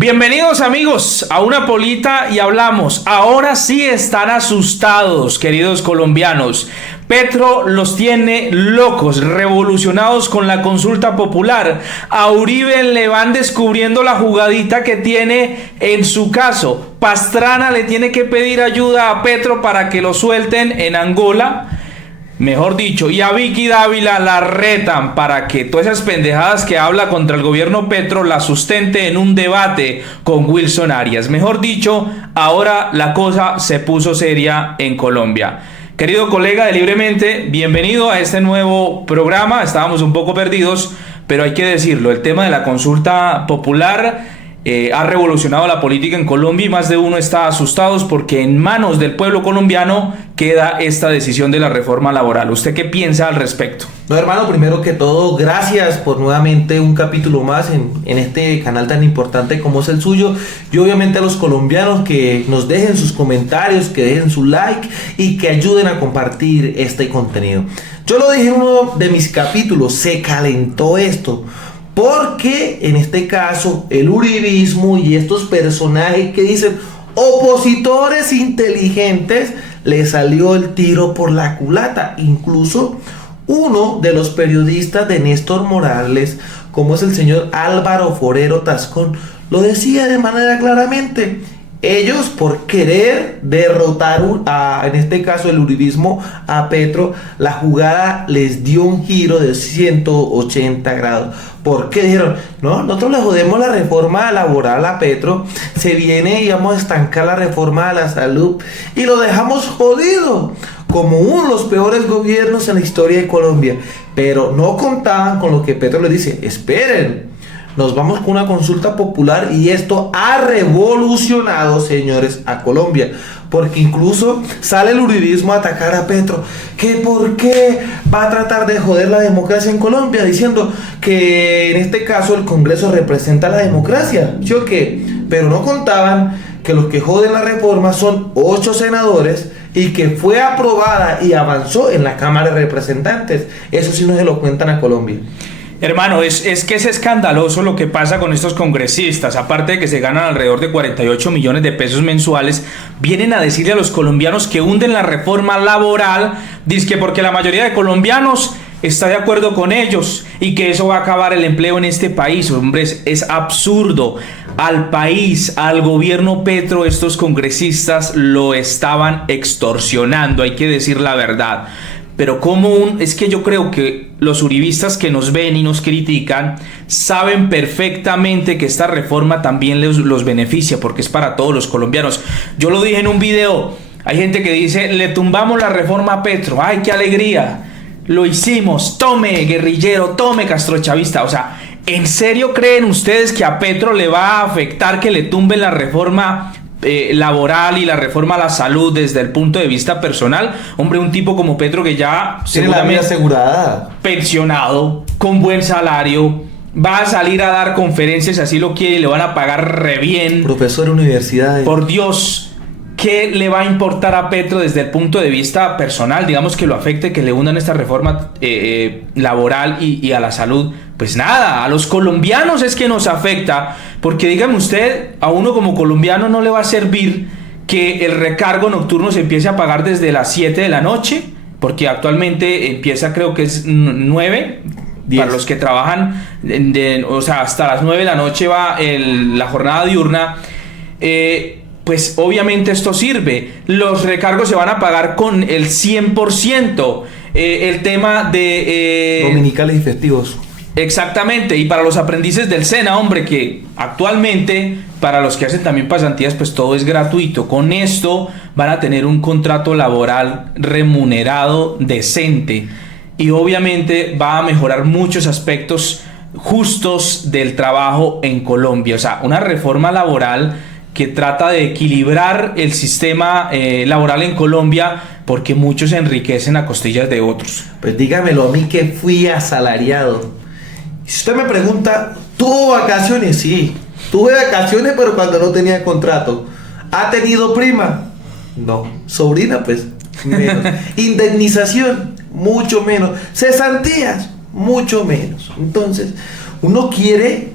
Bienvenidos amigos a Una Polita y hablamos. Ahora sí están asustados, queridos colombianos. Petro los tiene locos, revolucionados con la consulta popular. A Uribe le van descubriendo la jugadita que tiene en su caso. Pastrana le tiene que pedir ayuda a Petro para que lo suelten en Angola. Mejor dicho, y a Vicky Dávila la retan para que todas esas pendejadas que habla contra el gobierno Petro la sustente en un debate con Wilson Arias. Mejor dicho, ahora la cosa se puso seria en Colombia. Querido colega de Libremente, bienvenido a este nuevo programa. Estábamos un poco perdidos, pero hay que decirlo, el tema de la consulta popular ha revolucionado la política en Colombia y más de uno está asustados porque en manos del pueblo colombiano queda esta decisión de la reforma laboral. ¿Usted qué piensa al respecto? No, hermano, primero que todo, gracias por nuevamente un capítulo más en este canal tan importante como es el suyo. Y obviamente a los colombianos que nos dejen sus comentarios, que dejen su like y que ayuden a compartir este contenido. Yo lo dije en uno de mis capítulos, se calentó esto. Porque en este caso el uribismo y estos personajes que dicen opositores inteligentes le salió el tiro por la culata. Incluso uno de los periodistas de Néstor Morales, como es el señor Álvaro Forero Tascón, lo decía de manera claramente. Ellos por querer derrotar en este caso el uribismo a Petro, la jugada les dio un giro de 180 grados. ¿Por qué dijeron? No, nosotros le jodemos la reforma laboral a Petro, se viene y vamos a estancar la reforma de la salud y lo dejamos jodido, como uno de los peores gobiernos en la historia de Colombia. Pero no contaban con lo que Petro les dice, esperen. Nos vamos con una consulta popular y esto ha revolucionado, señores, a Colombia. Porque incluso sale el uribismo a atacar a Petro. ¿Que por qué va a tratar de joder la democracia en Colombia? Diciendo que en este caso el Congreso representa la democracia. ¿Sí o qué? Pero no contaban que los que joden la reforma son 8 senadores y que fue aprobada y avanzó en la Cámara de Representantes. Eso sí no se lo cuentan a Colombia. Hermano, es que es escandaloso lo que pasa con estos congresistas. Aparte de que se ganan alrededor de 48 millones de pesos mensuales, vienen a decirle a los colombianos que hunden la reforma laboral, dizque porque la mayoría de colombianos está de acuerdo con ellos y que eso va a acabar el empleo en este país. Hombre, es absurdo. Al país, al gobierno Petro, estos congresistas lo estaban extorsionando, hay que decir la verdad. Pero es que yo creo que los uribistas que nos ven y nos critican saben perfectamente que esta reforma también los beneficia porque es para todos los colombianos. Yo lo dije en un video, hay gente que dice, le tumbamos la reforma a Petro, ¡ay, qué alegría! Lo hicimos, tome guerrillero, tome castrochavista. O sea, ¿en serio creen ustedes que a Petro le va a afectar que le tumben la reforma laboral y la reforma a la salud desde el punto de vista personal? Hombre, un tipo como Petro que ya tiene la vida asegurada, pensionado, con buen salario, va a salir a dar conferencias, así lo quiere, y le van a pagar re bien. Profesor de universidad. Por Dios, ¿qué le va a importar a Petro desde el punto de vista personal? Digamos que lo afecte, que le hundan esta reforma laboral y a la salud. Pues nada, a los colombianos es que nos afecta, porque dígame usted, a uno como colombiano no le va a servir que el recargo nocturno se empiece a pagar desde las 7 de la noche, porque actualmente empieza, creo que es 9, 10. Para los que trabajan, o sea, hasta las 9 de la noche va la jornada diurna. Pues obviamente esto sirve. Los recargos se van a pagar con el 100%. El tema de dominicales y festivos. Exactamente, y para los aprendices del SENA, hombre, que actualmente para los que hacen también pasantías, pues todo es gratuito. Con esto van a tener un contrato laboral remunerado decente y obviamente va a mejorar muchos aspectos justos del trabajo en Colombia. O sea, una reforma laboral que trata de equilibrar el sistema laboral en Colombia, porque muchos se enriquecen a costillas de otros. Pues dígamelo a mí que fui asalariado. Si usted me pregunta, ¿tuvo vacaciones? Sí, tuve vacaciones, pero cuando no tenía contrato. ¿Ha tenido prima? No. ¿Sobrina? Pues menos. Indemnización, mucho menos. Cesantías, mucho menos. Entonces, uno quiere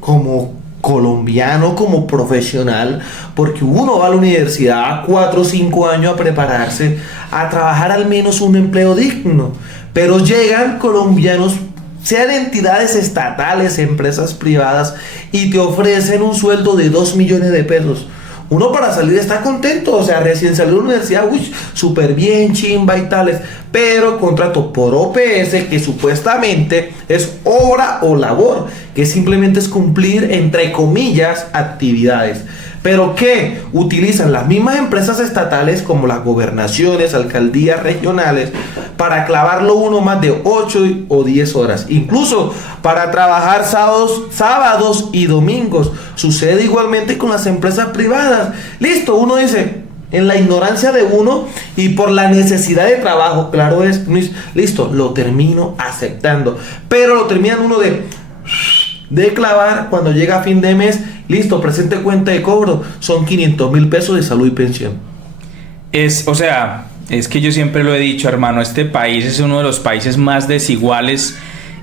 como colombiano como profesional, porque uno va a la universidad 4 o 5 años a prepararse, a trabajar al menos un empleo digno, pero llegan colombianos, sean entidades estatales, empresas privadas, y te ofrecen un sueldo de 2 millones de pesos. Uno para salir está contento, o sea, recién salió de la universidad, uy, súper bien, chimba y tales, pero contrato por OPS, que supuestamente es obra o labor, que simplemente es cumplir, entre comillas, actividades. Pero que utilizan las mismas empresas estatales como las gobernaciones, alcaldías regionales, para clavarlo uno más de 8 o 10 horas. Incluso para trabajar sábados y domingos. Sucede igualmente con las empresas privadas. Listo, uno dice, en la ignorancia de uno y por la necesidad de trabajo, claro es, listo, lo termino aceptando. Pero lo terminan uno de clavar cuando llega a fin de mes. Listo, presente cuenta de cobro, son 500.000 pesos de salud y pensión. O sea, es que yo siempre lo he dicho, hermano, este país es uno de los países más desiguales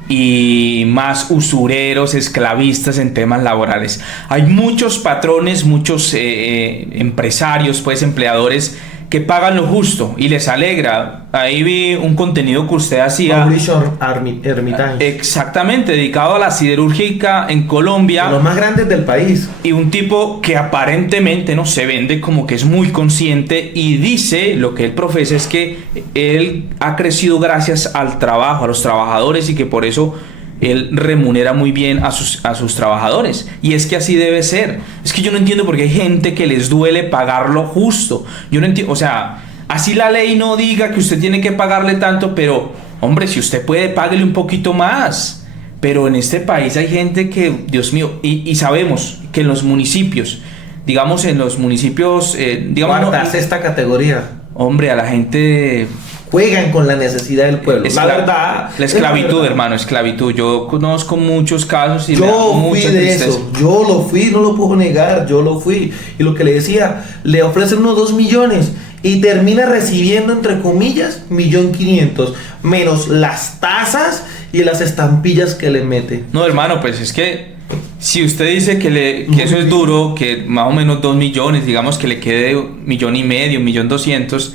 y más usureros, esclavistas en temas laborales. Hay muchos patrones, muchos empresarios, pues empleadores que pagan lo justo y les alegra. Ahí vi un contenido que usted hacía. Mauricio Hermitage. Exactamente, dedicado a la siderúrgica en Colombia. De los más grandes del país. Y un tipo que aparentemente no se vende como que es muy consciente y dice, lo que él profesa es que él ha crecido gracias al trabajo, a los trabajadores, y que por eso él remunera muy bien a sus trabajadores. Y es que así debe ser. Es que yo no entiendo por qué hay gente que les duele pagar lo justo. Yo no entiendo, o sea, así la ley no diga que usted tiene que pagarle tanto, pero, hombre, si usted puede, páguele un poquito más. Pero en este país hay gente que, Dios mío, y sabemos que en los municipios, digamos en los municipios, digamos... Cuarta, sexta categoría. Hombre, a la gente... Juegan con la necesidad del pueblo. La verdad, la esclavitud, hermano, esclavitud. Yo conozco muchos casos y yo fui de eso. Yo lo fui, no lo puedo negar. Yo lo fui. Y lo que le decía, le ofrecen unos 2 millones y termina recibiendo, entre comillas, 1.500.000, menos las tasas y las estampillas que le mete. No, hermano, pues es que si usted dice que eso es duro, que más o menos 2 millones, digamos que le quede 1,5 millones, 1.200.000.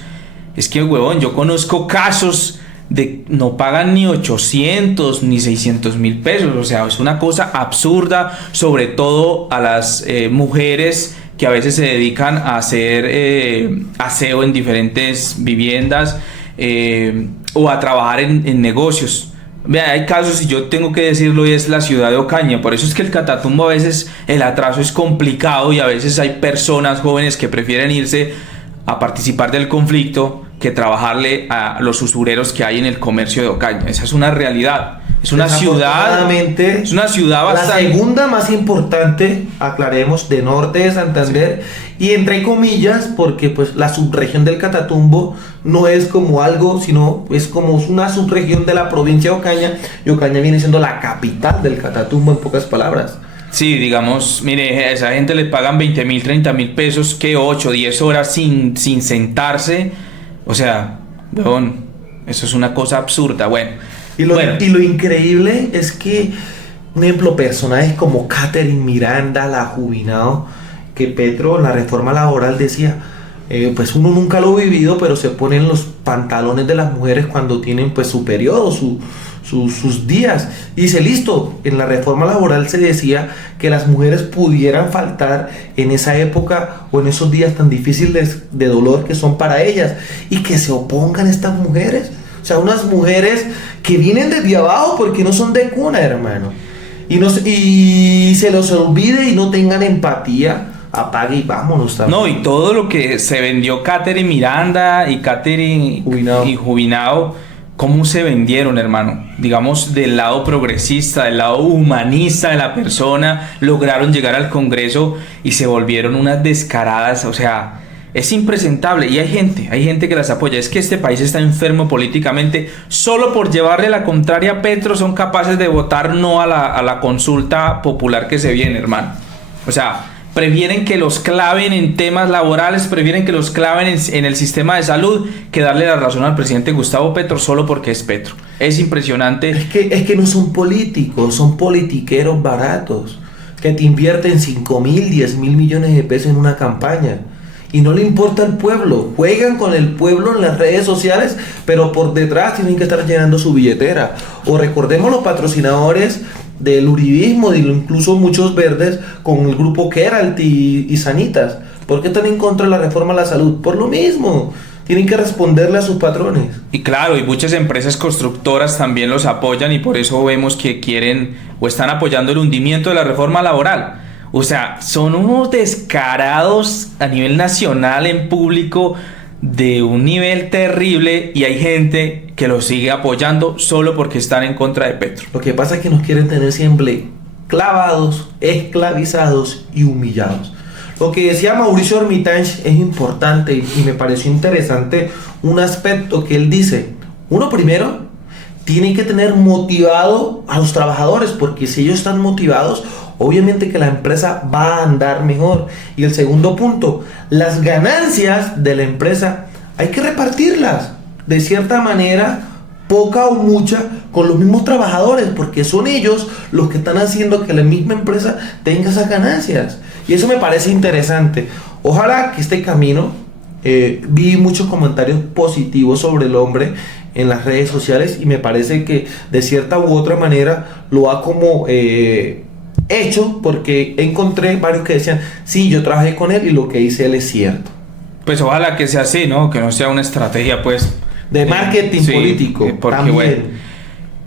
Es que, huevón, yo conozco casos de no pagan ni 800 ni 600.000 pesos. O sea, es una cosa absurda, sobre todo a las mujeres que a veces se dedican a hacer aseo en diferentes viviendas o a trabajar en negocios. Vea, hay casos, y yo tengo que decirlo, y es la ciudad de Ocaña. Por eso es que el Catatumbo a veces el atraso es complicado y a veces hay personas jóvenes que prefieren irse a participar del conflicto que trabajarle a los usureros que hay en el comercio de Ocaña. Esa es una realidad. Es una ciudad. Es una ciudad bastante. La segunda más importante, aclaremos, de norte de Santander. Sí. Y entre comillas, porque pues la subregión del Catatumbo no es como algo, sino es como una subregión de la provincia de Ocaña. Y Ocaña viene siendo la capital del Catatumbo, en pocas palabras. Sí, digamos, mire, a esa gente le pagan 20.000, 30.000 pesos, que 8, 10 horas sin sentarse. O sea, weón, eso es una cosa absurda. Bueno, y lo increíble es que, un ejemplo, personajes como Catherine Miranda, la Jubinao, que Petro en la reforma laboral decía, pues uno nunca lo ha vivido, pero se ponen los pantalones de las mujeres cuando tienen pues su periodo, sus días. Y dice, listo, en la reforma laboral se decía que las mujeres pudieran faltar en esa época o en esos días tan difíciles de dolor que son para ellas, y que se opongan estas mujeres. O sea, unas mujeres que vienen desde abajo porque no son de cuna, hermano. Y se los olvide y no tengan empatía. Apague y vámonos también. No, y todo lo que se vendió Catherine Miranda y Catherine Jubinao, ¿cómo se vendieron, hermano? Digamos, del lado progresista, del lado humanista de la persona, lograron llegar al Congreso y se volvieron unas descaradas. O sea, es impresentable. Y hay gente que las apoya. Es que este país está enfermo políticamente. Solo por llevarle la contraria a Petro son capaces de votar no a la consulta popular que se viene, hermano. O sea, prefieren que los claven en temas laborales, prefieren que los claven en el sistema de salud, que darle la razón al presidente Gustavo Petro solo porque es Petro. Es impresionante. Es que no son políticos, son politiqueros baratos. que te invierten 5.000, 10.000 millones de pesos en una campaña. Y no le importa al pueblo, juegan con el pueblo en las redes sociales, pero por detrás tienen que estar llenando su billetera. O recordemos los patrocinadores del uribismo, incluso muchos verdes con el grupo Keralt y Sanitas. ¿Por qué están en contra de la reforma a la salud? Por lo mismo, tienen que responderle a sus patrones. Y claro, y muchas empresas constructoras también los apoyan y por eso vemos que quieren o están apoyando el hundimiento de la reforma laboral. O sea, son unos descarados a nivel nacional en público de un nivel terrible y hay gente que los sigue apoyando solo porque están en contra de Petro. Lo que pasa es que nos quieren tener siempre clavados, esclavizados y humillados. Lo que decía Mauricio Hermitage es importante y me pareció interesante un aspecto que él dice. Uno, primero, tiene que tener motivado a los trabajadores, porque si ellos están motivados, obviamente que la empresa va a andar mejor. Y el segundo punto, las ganancias de la empresa hay que repartirlas de cierta manera, poca o mucha, con los mismos trabajadores, porque son ellos los que están haciendo que la misma empresa tenga esas ganancias. Y eso me parece interesante. Ojalá que este camino, vi muchos comentarios positivos sobre el hombre en las redes sociales y me parece que de cierta u otra manera lo ha como hecho, porque encontré varios que decían, sí, yo trabajé con él y lo que dice él es cierto. Pues ojalá que sea así, ¿no? Que no sea una estrategia, pues... de marketing político, porque también. bueno.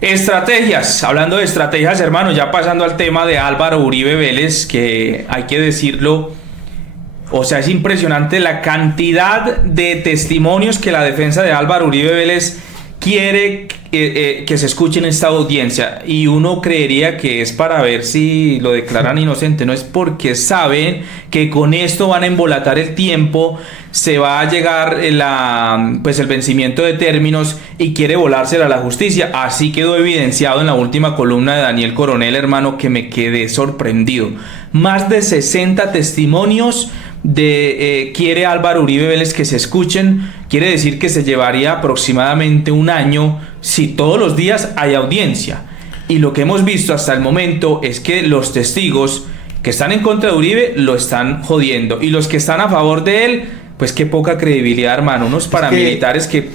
Estrategias, hablando de estrategias, hermano, ya pasando al tema de Álvaro Uribe Vélez, que hay que decirlo, o sea, es impresionante la cantidad de testimonios que la defensa de Álvaro Uribe Vélez quiere que se escuche en esta audiencia, y uno creería que es para ver si lo declaran inocente. No, es porque saben que con esto van a embolatar el tiempo, se va a llegar el vencimiento de términos y quiere volársela a la justicia. Así quedó evidenciado en la última columna de Daniel Coronel, hermano, que me quedé sorprendido. Más de 60 testimonios quiere Álvaro Uribe Vélez que se escuchen. Quiere decir que se llevaría aproximadamente un año si todos los días hay audiencia. Y lo que hemos visto hasta el momento es que los testigos que están en contra de Uribe lo están jodiendo, y los que están a favor de él, pues qué poca credibilidad, hermano. Unos paramilitares que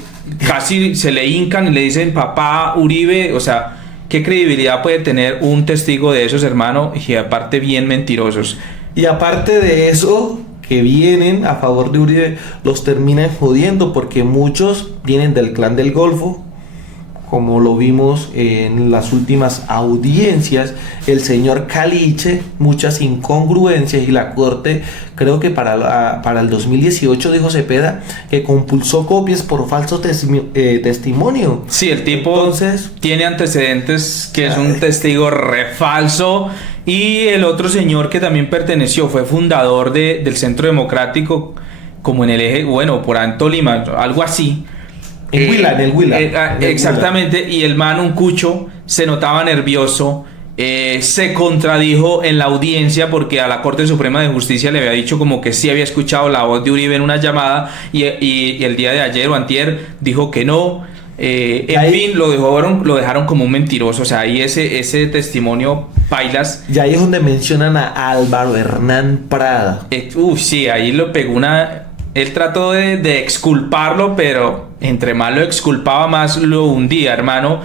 casi se le hincan y le dicen papá Uribe. O sea, ¿qué credibilidad puede tener un testigo de esos, hermano? Y aparte bien mentirosos. Y aparte de eso, que vienen a favor de Uribe, los terminan jodiendo, porque muchos vienen del clan del Golfo, como lo vimos en las últimas audiencias, el señor Caliche, muchas incongruencias, y la corte, creo que para el 2018 dijo Cepeda que compulsó copias por falso testimonio. Sí, el tipo entonces tiene antecedentes, que es un testigo re falso. Y el otro señor que también perteneció, fue fundador del Centro Democrático, como en el eje, bueno, por Antolima, algo así. En el Huila. Exactamente, y el man, un cucho, se notaba nervioso, se contradijo en la audiencia, porque a la Corte Suprema de Justicia le había dicho como que sí había escuchado la voz de Uribe en una llamada, y el día de ayer o antier dijo que no. En fin, lo dejaron como un mentiroso. O sea, ahí ese testimonio pailas. Y ahí es donde mencionan a Álvaro Hernán Prada. Sí, ahí lo pegó él trató de exculparlo, pero entre más lo exculpaba, más lo hundía, hermano.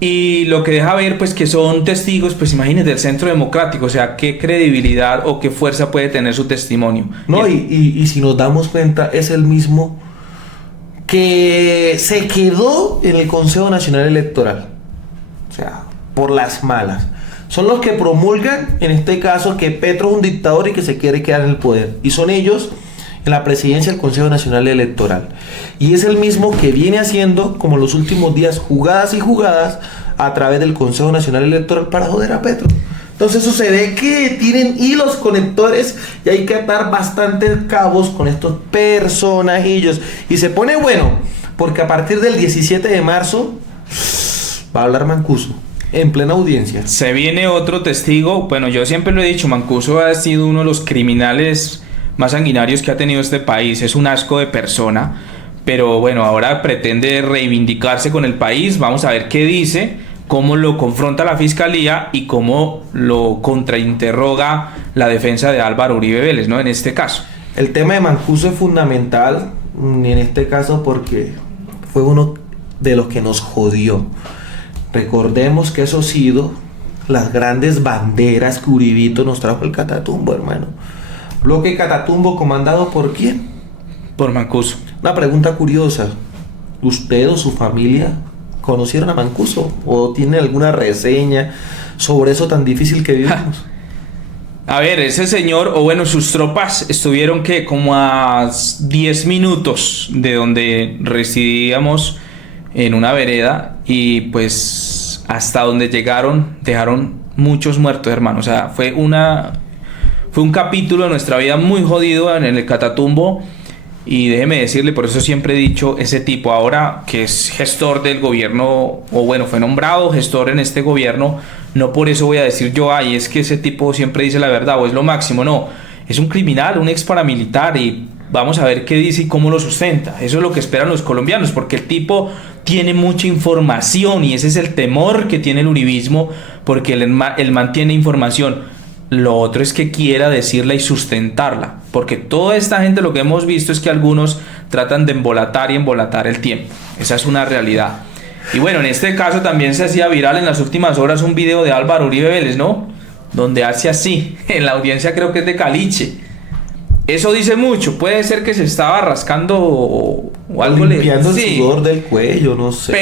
Y lo que deja ver, pues, que son testigos, pues imagínense, del Centro Democrático. O sea, qué credibilidad o qué fuerza puede tener su testimonio. No, y si nos damos cuenta, es el mismo que se quedó en el Consejo Nacional Electoral, o sea, por las malas. Son los que promulgan, en este caso, que Petro es un dictador y que se quiere quedar en el poder. Y son ellos en la presidencia del Consejo Nacional Electoral. Y es el mismo que viene haciendo, como los últimos días, jugadas y jugadas a través del Consejo Nacional Electoral para joder a Petro. Entonces eso se ve que tienen hilos conectores y hay que atar bastantes cabos con estos personajillos. Y se pone bueno, porque a partir del 17 de marzo va a hablar Mancuso en plena audiencia. Se viene otro testigo. Bueno, yo siempre lo he dicho, Mancuso ha sido uno de los criminales más sanguinarios que ha tenido este país. Es un asco de persona, pero bueno, ahora pretende reivindicarse con el país. Vamos a ver qué dice. cómo lo confronta la fiscalía y cómo lo contrainterroga la defensa de Álvaro Uribe Vélez, ¿no? En este caso. El tema de Mancuso es fundamental en este caso porque fue uno de los que nos jodió. Recordemos que eso ha sido las grandes banderas que Uribito nos trajo el Catatumbo, hermano. Bloque Catatumbo comandado ¿por quién? Por Mancuso. Una pregunta curiosa. ¿Usted o su familia conocieron a Mancuso? ¿O tiene alguna reseña sobre eso tan difícil que vivimos? A ver, ese señor, o bueno, sus tropas estuvieron que como a 10 minutos de donde residíamos en una vereda y pues hasta donde llegaron dejaron muchos muertos, hermano. O sea, fue un capítulo de nuestra vida muy jodido en el Catatumbo. Y déjeme decirle, por eso siempre he dicho, ese tipo ahora que es gestor del gobierno, o bueno, fue nombrado gestor en este gobierno, no por eso voy a decir yo, ay, es que ese tipo siempre dice la verdad o es lo máximo, no, es un criminal, un ex paramilitar y vamos a ver qué dice y cómo lo sustenta. Eso es lo que esperan los colombianos, porque el tipo tiene mucha información y ese es el temor que tiene el uribismo, porque el man tiene información. Lo otro es que quiera decirla y sustentarla, porque toda esta gente lo que hemos visto es que algunos tratan de embolatar y embolatar el tiempo. Esa es una realidad. Y bueno, en este caso también se hacía viral en las últimas horas un video de Álvaro Uribe Vélez, ¿no? Donde hace así, en la audiencia creo que es de Caliche. Eso dice mucho, puede ser que se estaba rascando o algo, limpiando el sudor del cuello, no sé.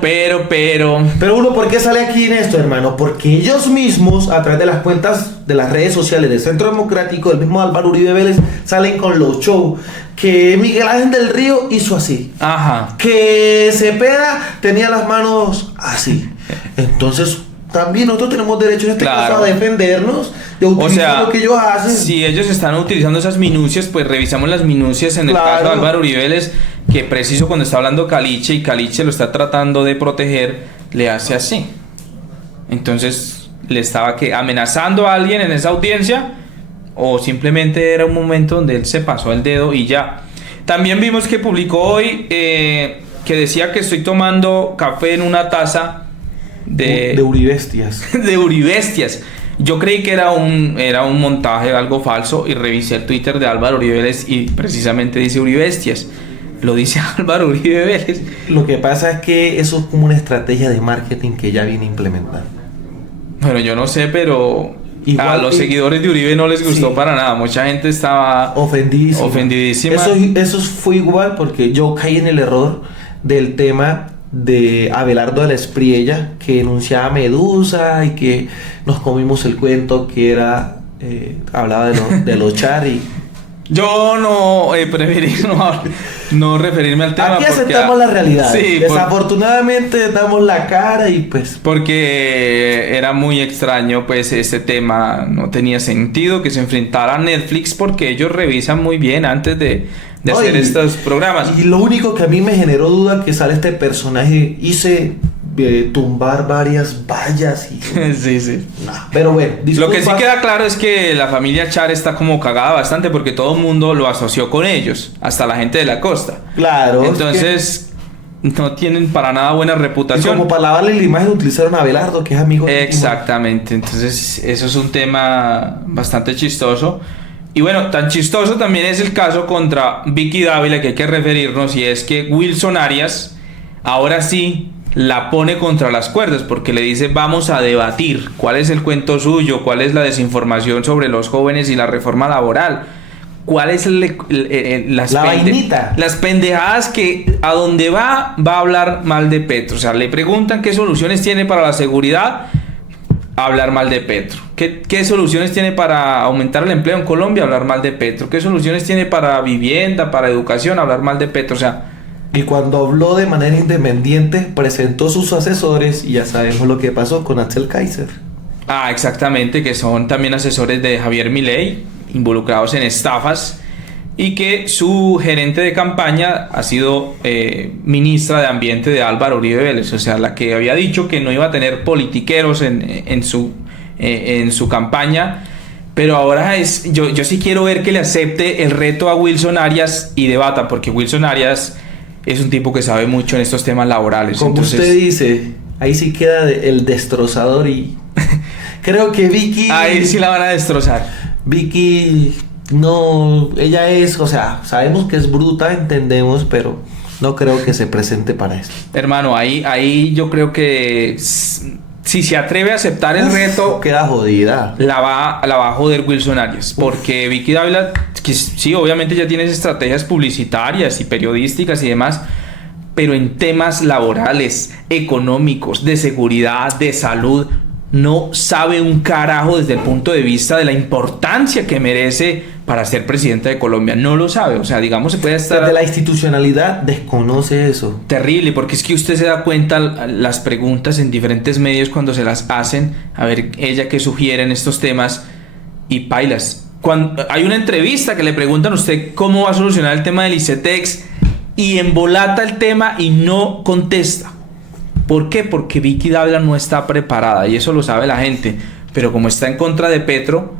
Pero uno, ¿por qué sale aquí en esto, hermano? Porque ellos mismos, a través de las cuentas de las redes sociales del Centro Democrático, del mismo Álvaro Uribe Vélez, salen con los shows que Miguel Ángel del Río hizo así. Ajá. Que Cepeda tenía las manos así. Entonces, también nosotros tenemos derecho en este caso a defendernos y a utilizar lo que ellos hacen. Si ellos están utilizando esas minucias, pues revisamos las minucias en el caso de Álvaro Uribe Vélez, que preciso cuando está hablando Caliche y Caliche lo está tratando de proteger, le hace así. Entonces, le estaba amenazando a alguien en esa audiencia o simplemente era un momento donde él se pasó el dedo y ya. También vimos que publicó hoy que decía que estoy tomando café en una taza de Uribestias. De Uribestias. Yo creí que era un montaje, algo falso, y revisé el Twitter de Álvaro Uribe Vélez y precisamente dice Uribestias. Lo dice Álvaro Uribe Vélez. Lo que pasa es que eso es como una estrategia de marketing que ya viene implementando. Bueno, yo no sé, pero igual, a los seguidores de Uribe no les gustó para nada. Mucha gente estaba ofendidísima. Eso fue igual porque yo caí en el error del tema de Abelardo de la Espriella, que denunciaba Medusa y que nos comimos el cuento que era hablaba de los Chari. Yo no preferí no referirme al tema. Aquí aceptamos la realidad. Sí, desafortunadamente damos la cara y pues porque era muy extraño, pues este tema no tenía sentido que se enfrentara a Netflix, porque ellos revisan muy bien antes de hacer estos programas. Y lo único que a mí me generó duda que sale este personaje hice tumbar varias vallas y sí. No, pero bueno, disculpa. Lo que sí queda claro es que la familia Char está como cagada bastante porque todo el mundo lo asoció con ellos, hasta la gente de la costa. Claro. Entonces no tienen para nada buena reputación. Y como para lavarle la imagen utilizaron a Abelardo, que es amigo. Exactamente. Entonces eso es un tema bastante chistoso. Y bueno, tan chistoso también es el caso contra Vicky Dávila, que hay que referirnos, y es que Wilson Arias ahora sí la pone contra las cuerdas, porque le dice vamos a debatir cuál es el cuento suyo, cuál es la desinformación sobre los jóvenes y la reforma laboral, cuál es las pendejadas que a donde va a hablar mal de Petro. O sea, le preguntan qué soluciones tiene para la seguridad, hablar mal de Petro. ¿Qué soluciones tiene para aumentar el empleo en Colombia? Hablar mal de Petro. ¿Qué soluciones tiene para vivienda, para educación? Hablar mal de Petro. O sea, y cuando habló de manera independiente, presentó sus asesores y ya sabemos lo que pasó con Axel Kaiser. Exactamente, que son también asesores de Javier Milei, involucrados en estafas, y que su gerente de campaña ha sido ministra de Ambiente de Álvaro Uribe Vélez, o sea, la que había dicho que no iba a tener politiqueros en su campaña. Pero ahora yo sí quiero ver que le acepte el reto a Wilson Arias y porque Wilson Arias es un tipo que sabe mucho en estos temas laborales. Como usted dice, ahí sí queda el destrozador y creo que Vicky... Ahí sí la van a destrozar. Vicky, no, ella es, o sea, sabemos que es bruta, entendemos, pero no creo que se presente para eso. Hermano, ahí yo creo que si se atreve a aceptar el reto, queda jodida. la va a joder Wilson Arias. Porque Vicky Dávila, que sí, obviamente ya tienes estrategias publicitarias y periodísticas y demás, pero en temas laborales, económicos, de seguridad, de salud, no sabe un carajo desde el punto de vista de la importancia que merece para ser presidenta de Colombia. No lo sabe, o sea, digamos, se puede estar... Desde la institucionalidad desconoce eso. Terrible, porque es que usted se da cuenta las preguntas en diferentes medios cuando se las hacen, a ver ella qué sugiere en estos temas, y pailas. Cuando hay una entrevista que le preguntan a usted cómo va a solucionar el tema del ICETEX y embolata el tema y no contesta. ¿Por qué? Porque Vicky Dávila no está preparada y eso lo sabe la gente, pero como está en contra de Petro,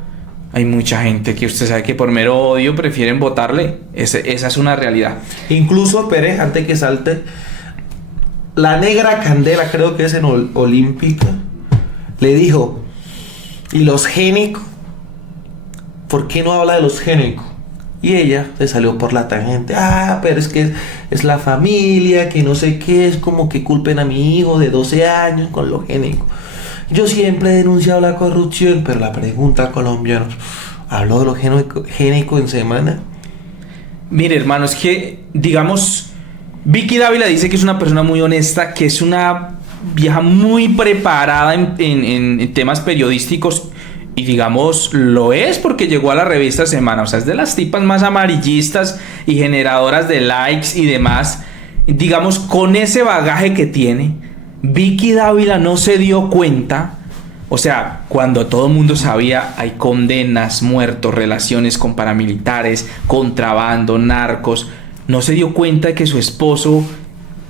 hay mucha gente que usted sabe que por mero odio prefieren votarle. Esa es una realidad. Incluso Pérez, antes que salte, la negra Candela, creo que es en Olímpica, le dijo, ¿y los génicos? ¿Por qué no habla de los génicos? Y ella se salió por la tangente. Pero es que es la familia, que no sé qué, es como que culpen a mi hijo de 12 años con lo génico. Yo siempre he denunciado la corrupción, pero la pregunta a colombianos, ¿habló de lo génico en semana? Mire, hermano, es que, digamos, Vicky Dávila dice que es una persona muy honesta, que es una vieja muy preparada en temas periodísticos. Y digamos, lo es porque llegó a la revista Semana. O sea, es de las tipas más amarillistas y generadoras de likes y demás. Digamos, con ese bagaje que tiene, Vicky Dávila no se dio cuenta. O sea, cuando todo el mundo sabía, hay condenas, muertos, relaciones con paramilitares, contrabando, narcos. No se dio cuenta de que su esposo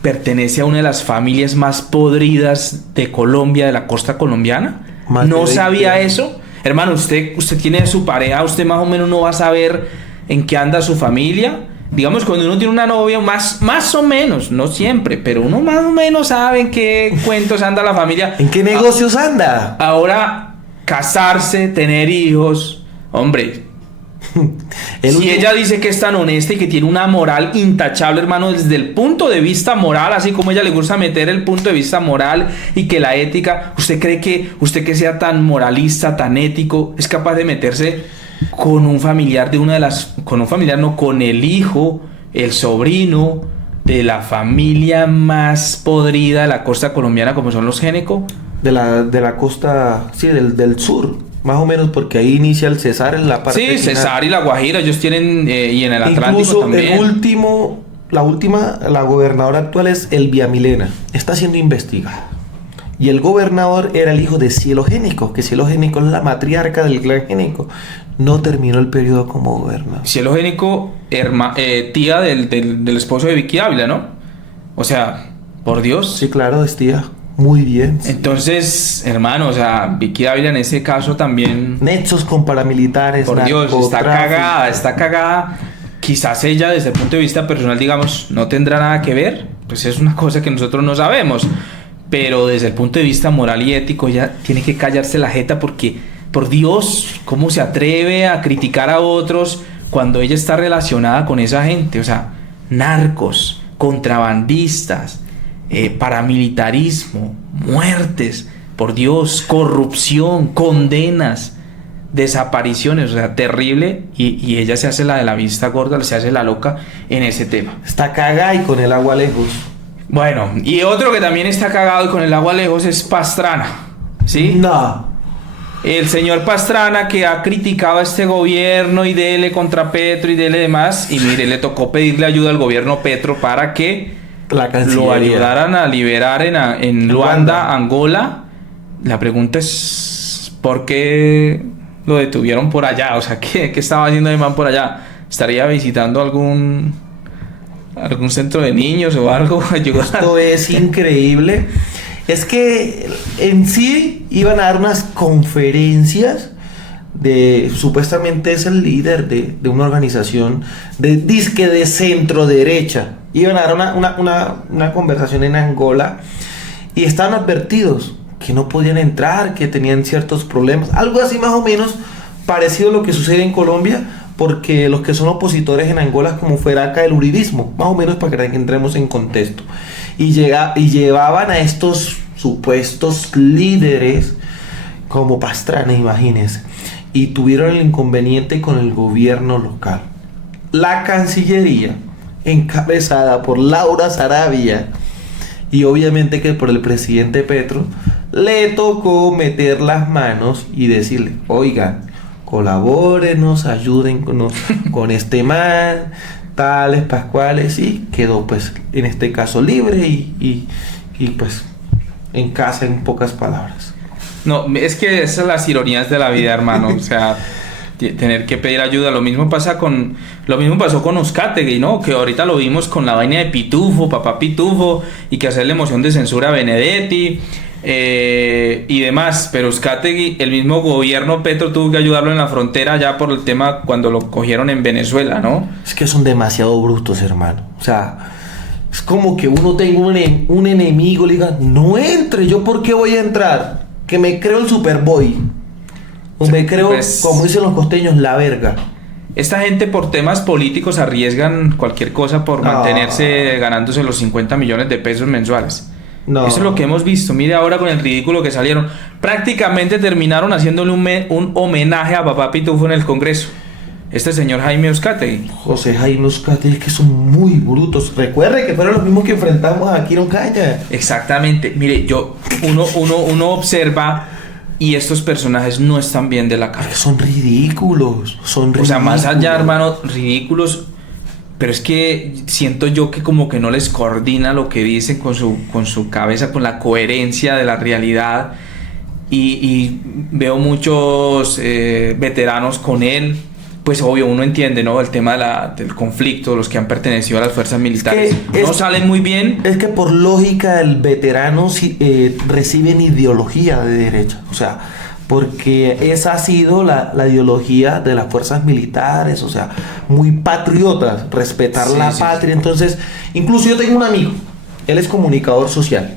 pertenece a una de las familias más podridas de Colombia, de la costa colombiana. ¿No sabía eso? Hermano, usted tiene su pareja, usted más o menos no va a saber en qué anda su familia. Digamos, cuando uno tiene una novia, más o menos, no siempre, pero uno más o menos sabe en qué cuentos anda la familia. ¿En qué negocios anda? Ahora, casarse, tener hijos, hombre. Si ella dice que es tan honesta y que tiene una moral intachable, hermano, desde el punto de vista moral, así como a ella le gusta meter el punto de vista moral y que la ética, ¿usted cree que usted que sea tan moralista, tan ético, es capaz de meterse con un familiar con el hijo, el sobrino de la familia más podrida de la costa colombiana como son los Géneco? De la costa, sí, del sur. Más o menos, porque ahí inicia el Cesar en la parte Sí, final. Cesar y la Guajira, ellos tienen, y en el Atlántico incluso también. La gobernadora actual es Elvia Milena, está siendo investigada. Y el gobernador era el hijo de Cielo Génico, que Cielo Génico es la matriarca del clan Génico. No terminó el periodo como gobernador. Cielo Génico, tía del esposo de Vicky Dávila, ¿no? O sea, por Dios. Sí, claro, es tía. Muy bien. Entonces, hermano, o sea, Vicky Dávila en ese caso también... Nexos con paramilitares. Por Dios, está cagada. Quizás ella, desde el punto de vista personal, digamos, no tendrá nada que ver. Pues es una cosa que nosotros no sabemos. Pero desde el punto de vista moral y ético, ella tiene que callarse la jeta porque, por Dios, ¿cómo se atreve a criticar a otros cuando ella está relacionada con esa gente? O sea, narcos, contrabandistas... paramilitarismo, muertes, por Dios, corrupción, condenas, desapariciones, o sea, terrible, y ella se hace la de la vista gorda, se hace la loca en ese tema. Está cagada y con el agua lejos. Bueno, y otro que también está cagado y con el agua lejos es Pastrana, ¿sí? No. El señor Pastrana, que ha criticado a este gobierno y dele contra Petro y dele demás, y mire, le tocó pedirle ayuda al gobierno Petro para que lo ayudaran a liberar en Luanda, Angola. La pregunta es ¿por qué lo detuvieron por allá? O sea, ¿qué estaba haciendo el man por allá? ¿Estaría visitando algún centro de niños o algo? Esto es increíble. Es que en sí iban a dar unas conferencias supuestamente es el líder de una organización disque de centro derecha. Iban a dar una conversación en Angola y estaban advertidos que no podían entrar, que tenían ciertos problemas, algo así más o menos parecido a lo que sucede en Colombia, porque los que son opositores en Angola como fuera acá el uribismo, más o menos para que entremos en contexto, y llevaban a estos supuestos líderes como Pastrana, imagínense, y tuvieron el inconveniente con el gobierno local. La Cancillería, encabezada por Laura Sarabia, y obviamente que por el presidente Petro, le tocó meter las manos y decirle, oigan, colabórenos, ayúdennos con este man, tales, pascuales, y quedó pues en este caso libre y pues en casa, en pocas palabras. No, es que esas son las ironías de la vida, hermano. O sea, tener que pedir ayuda. Lo mismo pasó con Uzcategui, ¿no? Que ahorita lo vimos con la vaina de Pitufo, papá Pitufo, y que hacerle moción de censura a Benedetti y demás. Pero Uzcategui, el mismo gobierno Petro tuvo que ayudarlo en la frontera ya por el tema cuando lo cogieron en Venezuela, ¿no? Es que son demasiado brutos, hermano. O sea, es como que uno tenga un enemigo, le diga, no entre, ¿yo por qué voy a entrar? Que me creo el Superboy. O me creo, pues, como dicen los costeños, la verga. Esta gente por temas políticos arriesgan cualquier cosa por mantenerse ganándose los 50 millones de pesos mensuales. No. Eso es lo que hemos visto. Mire ahora con el ridículo que salieron. Prácticamente terminaron haciéndole un homenaje a papá Pitufo en el Congreso. Este señor Jaime Uzcategui. José Jaime Uzcategui, que son muy brutos. Recuerde que fueron los mismos que enfrentamos a Quirón Calla. Exactamente. Mire, uno observa y estos personajes no están bien de la cabeza. Son ridículos. O sea, más allá, hermano, ridículos. Pero es que siento yo que como que no les coordina lo que dicen con su cabeza, con la coherencia de la realidad. Y veo muchos veteranos con él. Pues obvio, uno entiende, ¿no? El tema del conflicto, los que han pertenecido a las fuerzas militares. No salen muy bien. Es que por lógica el veterano reciben ideología de derecha. O sea, porque esa ha sido la ideología de las fuerzas militares. O sea, muy patriotas, respetar la patria. Entonces, incluso yo tengo un amigo, él es comunicador social.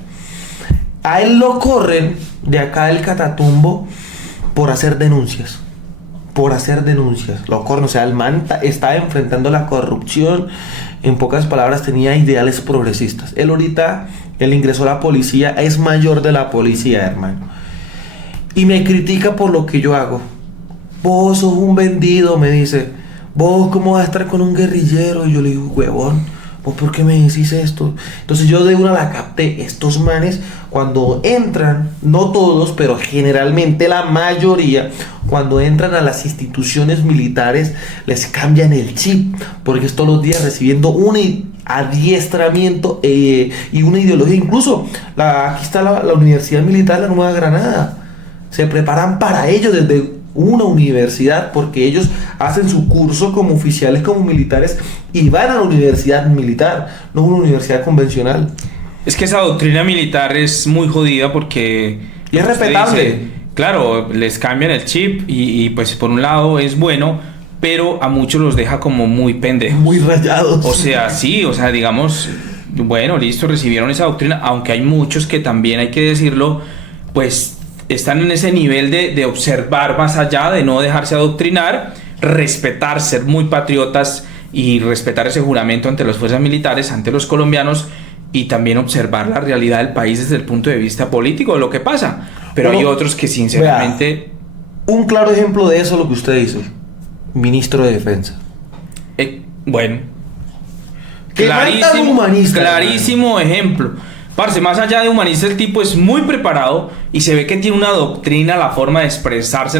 A él lo corren de acá del Catatumbo por hacer denuncias. Lo corren, o sea, el man estaba enfrentando la corrupción. En pocas palabras, tenía ideales progresistas. Él ingresó a la policía, es mayor de la policía, hermano. Y me critica por lo que yo hago. Vos sos un vendido, me dice. Vos, ¿cómo vas a estar con un guerrillero? Y yo le digo, huevón, ¿vos por qué me decís esto? Entonces yo de una la capté. Estos manes, cuando entran, no todos, pero generalmente la mayoría, cuando entran a las instituciones militares, les cambian el chip, porque es todos los días recibiendo un adiestramiento y una ideología. Incluso aquí está la Universidad Militar de la Nueva Granada. Se preparan para ello desde una universidad, porque ellos hacen su curso como oficiales, como militares, y van a la universidad militar, no una universidad convencional. Es que esa doctrina militar es muy jodida porque... Y es respetable. Claro, les cambian el chip y pues por un lado es bueno, pero a muchos los deja como muy pendejos. Muy rayados. O sea, sí, o sea, digamos, bueno, listo, recibieron esa doctrina, aunque hay muchos que también, hay que decirlo, pues están en ese nivel de observar más allá, de no dejarse adoctrinar, respetar, ser muy patriotas y respetar ese juramento ante las fuerzas militares, ante los colombianos, y también observar la realidad del país desde el punto de vista político de lo que pasa. Pero hay otros que sinceramente... Un claro ejemplo de eso es lo que usted dice, ministro de Defensa. Bueno, clarísimo ejemplo. Parce, más allá de humanista, el tipo es muy preparado y se ve que tiene una doctrina, la forma de expresarse,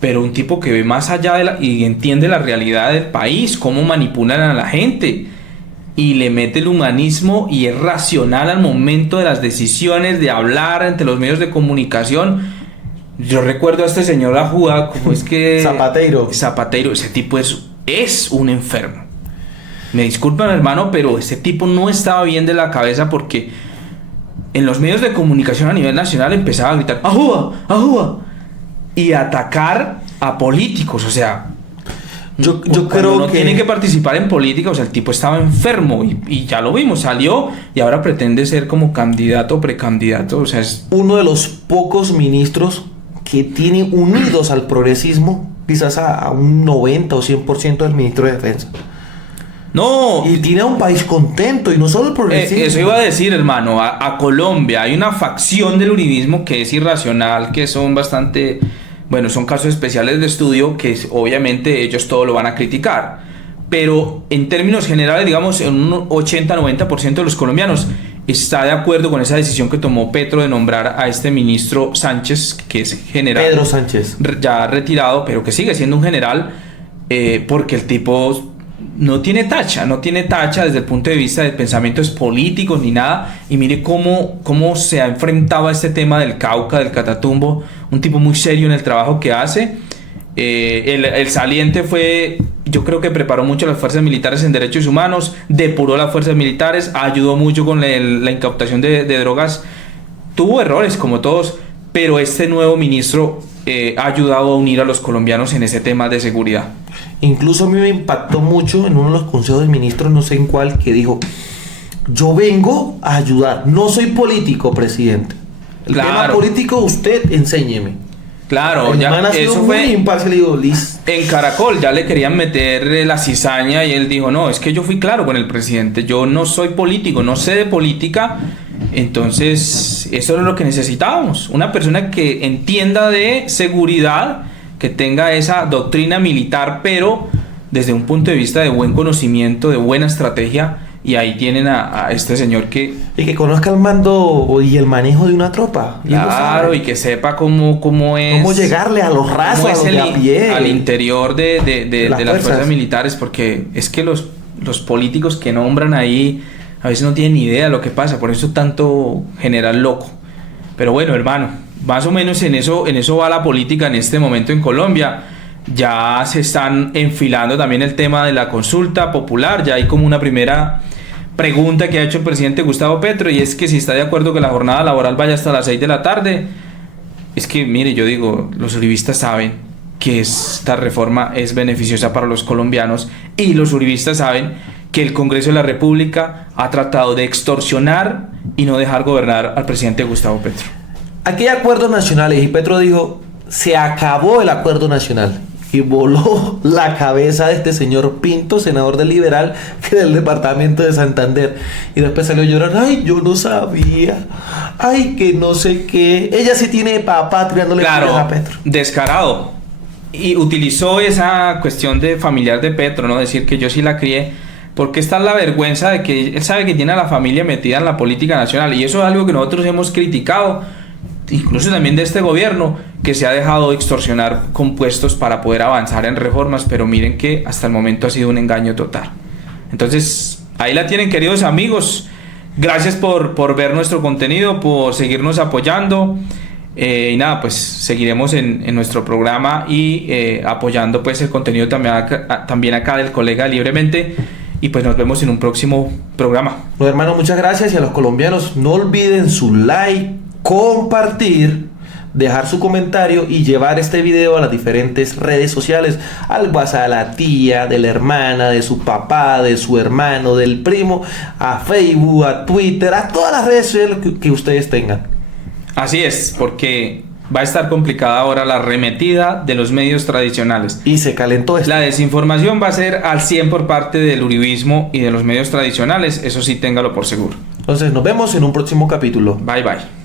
pero un tipo que ve más allá y entiende la realidad del país, cómo manipulan a la gente, y le mete el humanismo y es racional al momento de las decisiones, de hablar ante los medios de comunicación. Yo recuerdo a este señor Ajúa, como es que... Zapateiro, ese tipo es un enfermo. Me disculpan, hermano, pero ese tipo no estaba bien de la cabeza, porque en los medios de comunicación a nivel nacional empezaba a gritar ¡Ajúa! ¡Ajúa! Y atacar a políticos, o sea, Yo Cuando creo no que tiene que participar en política, o sea, el tipo estaba enfermo y ya lo vimos, salió y ahora pretende ser como candidato o precandidato, o sea, es... uno de los pocos ministros que tiene unidos al progresismo, quizás a un 90 o 100% del ministro de Defensa. No, Y tiene a un país contento, y no solo el progresismo. eso iba a decir, hermano, a Colombia hay una facción del uribismo que es irracional, que son bastante, bueno, son casos especiales de estudio que obviamente ellos todo lo van a criticar, pero en términos generales, digamos, en un 80-90% de los colombianos está de acuerdo con esa decisión que tomó Petro de nombrar a este ministro Sánchez, que es general. Pedro Sánchez. Ya retirado, pero que sigue siendo un general, porque el tipo no tiene tacha desde el punto de vista de pensamientos políticos ni nada, y mire cómo se ha enfrentado a este tema del Cauca, del Catatumbo, un tipo muy serio en el trabajo que hace. El saliente fue, yo creo que preparó mucho a las fuerzas militares en derechos humanos, depuró las fuerzas militares, ayudó mucho con la incautación de drogas, tuvo errores como todos, pero este nuevo ministro ha ayudado a unir a los colombianos en ese tema de seguridad. Incluso a mí me impactó mucho en uno de los consejos de ministros, no sé en cuál, que dijo: yo vengo a ayudar, no soy político, presidente. El tema político usted enséñeme. Claro, el ya man ha sido eso muy fue imparcial y digo, listo. en Caracol, ya le querían meter la cizaña y él dijo, no, es que yo fui claro con el presidente, yo no soy político, no sé de política. Entonces eso es lo que necesitábamos, una persona que entienda de seguridad, que tenga esa doctrina militar, pero desde un punto de vista de buen conocimiento, de buena estrategia. Y ahí tienen a este señor que... Y que conozca el mando y el manejo de una tropa. Claro, y que sepa cómo es... Cómo llegarle a los rasos, a los de a pie. Al interior de las fuerzas militares, porque es que los políticos que nombran ahí a veces no tienen ni idea de lo que pasa, por eso tanto general loco. Pero bueno, hermano, más o menos en eso va la política en este momento en Colombia. Ya se están enfilando también el tema de la consulta popular, ya hay como una primera pregunta que ha hecho el presidente Gustavo Petro, y es que si está de acuerdo que la jornada laboral vaya hasta las 6 de la tarde. Es que, mire, yo digo, los uribistas saben que esta reforma es beneficiosa para los colombianos, y los uribistas saben que el Congreso de la República ha tratado de extorsionar y no dejar gobernar al presidente Gustavo Petro. Aquí hay acuerdos nacionales y Petro dijo, se acabó el acuerdo nacional. Y voló la cabeza de este señor Pinto, senador del Liberal, que del departamento de Santander. Y después salió a llorar, ay, yo no sabía, ay, que no sé qué. Ella sí tiene papá tirándole a Petro. Descarado. Y utilizó esa cuestión de familiar de Petro, ¿no? Decir que yo sí la crié, porque está la vergüenza de que él sabe que tiene a la familia metida en la política nacional. Y eso es algo que nosotros hemos criticado, incluso también de este gobierno, que se ha dejado extorsionar con puestos para poder avanzar en reformas, pero miren que hasta el momento ha sido un engaño total. Entonces, ahí la tienen, queridos amigos. Gracias por ver nuestro contenido, por seguirnos apoyando. Y nada, pues seguiremos en nuestro programa y apoyando pues el contenido también acá del colega Libremente. Y pues nos vemos en un próximo programa. Bueno, hermano, muchas gracias. Y a los colombianos, no olviden su like, compartir, dejar su comentario y llevar este video a las diferentes redes sociales, al WhatsApp de la tía, de la hermana, de su papá, de su hermano, del primo, a Facebook, a Twitter, a todas las redes sociales que ustedes tengan. Así es, porque va a estar complicada ahora la arremetida de los medios tradicionales. Y se calentó esto. La desinformación va a ser al 100 por parte del uribismo y de los medios tradicionales, eso sí, téngalo por seguro. Entonces nos vemos en un próximo capítulo. Bye bye.